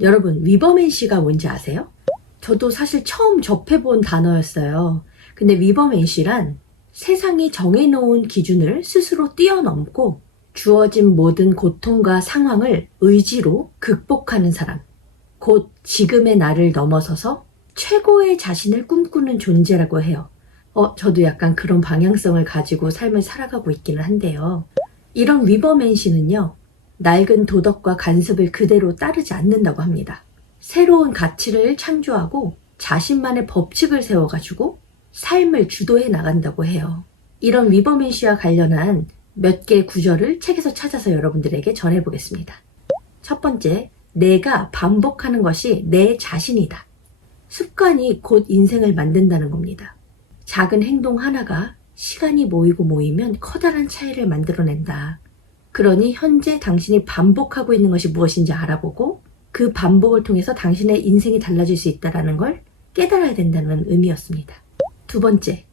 여러분, 위버맨시가 뭔지 아세요? 저도 사실 처음 접해본 단어였어요. 근데 위버맨시란 세상이 정해놓은 기준을 스스로 뛰어넘고 주어진 모든 고통과 상황을 의지로 극복하는 사람. 곧 지금의 나를 넘어서서 최고의 자신을 꿈꾸는 존재라고 해요. 어, 저도 약간 그런 방향성을 가지고 삶을 살아가고 있기는 한데요. 이런 위버맨시는요, 낡은 도덕과 간섭을 그대로 따르지 않는다고 합니다. 새로운 가치를 창조하고 자신만의 법칙을 세워가지고 삶을 주도해 나간다고 해요. 이런 위버맨시와 관련한 몇 개의 구절을 책에서 찾아서 여러분들에게 전해보겠습니다. 첫 번째, 내가 반복하는 것이 내 자신이다. 습관이 곧 인생을 만든다는 겁니다. 작은 행동 하나가 시간이 모이고 모이면 커다란 차이를 만들어낸다. 그러니 현재 당신이 반복하고 있는 것이 무엇인지 알아보고 그 반복을 통해서 당신의 인생이 달라질 수 있다는 걸 깨달아야 된다는 의미였습니다. 두 번째,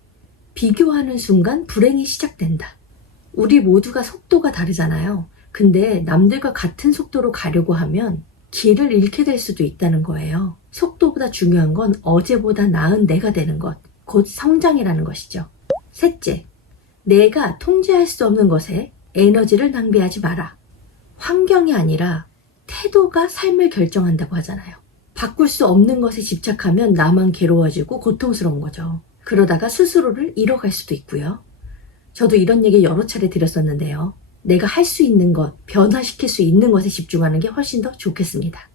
비교하는 순간 불행이 시작된다. 우리 모두가 속도가 다르잖아요. 근데 남들과 같은 속도로 가려고 하면 길을 잃게 될 수도 있다는 거예요. 속도보다 중요한 건 어제보다 나은 내가 되는 것, 곧 성장이라는 것이죠. 셋째, 내가 통제할 수 없는 것에 에너지를 낭비하지 마라. 환경이 아니라 태도가 삶을 결정한다고 하잖아요. 바꿀 수 없는 것에 집착하면 나만 괴로워지고 고통스러운 거죠. 그러다가 스스로를 잃어갈 수도 있고요. 저도 이런 얘기 여러 차례 드렸었는데요. 내가 할 수 있는 것, 변화시킬 수 있는 것에 집중하는 게 훨씬 더 좋겠습니다.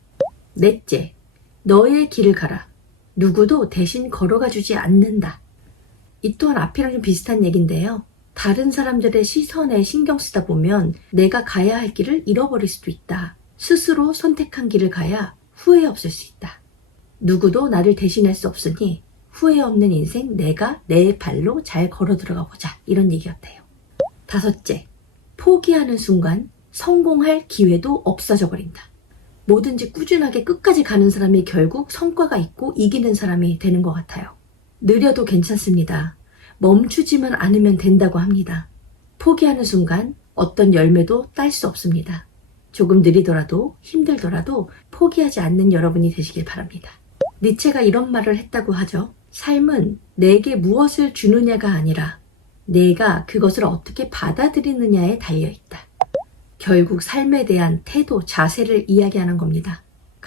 넷째, 너의 길을 가라. 누구도 대신 걸어가 주지 않는다. 이 또한 앞이랑 좀 비슷한 얘기인데요. 다른 사람들의 시선에 신경 쓰다 보면 내가 가야 할 길을 잃어버릴 수도 있다. 스스로 선택한 길을 가야 후회 없을 수 있다. 누구도 나를 대신할 수 없으니 후회 없는 인생 내가 내 발로 잘 걸어 들어가 보자. 이런 얘기였대요. 다섯째, 포기하는 순간 성공할 기회도 없어져 버린다. 뭐든지 꾸준하게 끝까지 가는 사람이 결국 성과가 있고 이기는 사람이 되는 것 같아요. 느려도 괜찮습니다. 멈추지만 않으면 된다고 합니다. 포기하는 순간 어떤 열매도 딸 수 없습니다. 조금 느리더라도 힘들더라도 포기하지 않는 여러분이 되시길 바랍니다. 니체가 이런 말을 했다고 하죠. 삶은 내게 무엇을 주느냐가 아니라 내가 그것을 어떻게 받아들이느냐에 달려 있다. 결국 삶에 대한 태도, 자세를 이야기하는 겁니다.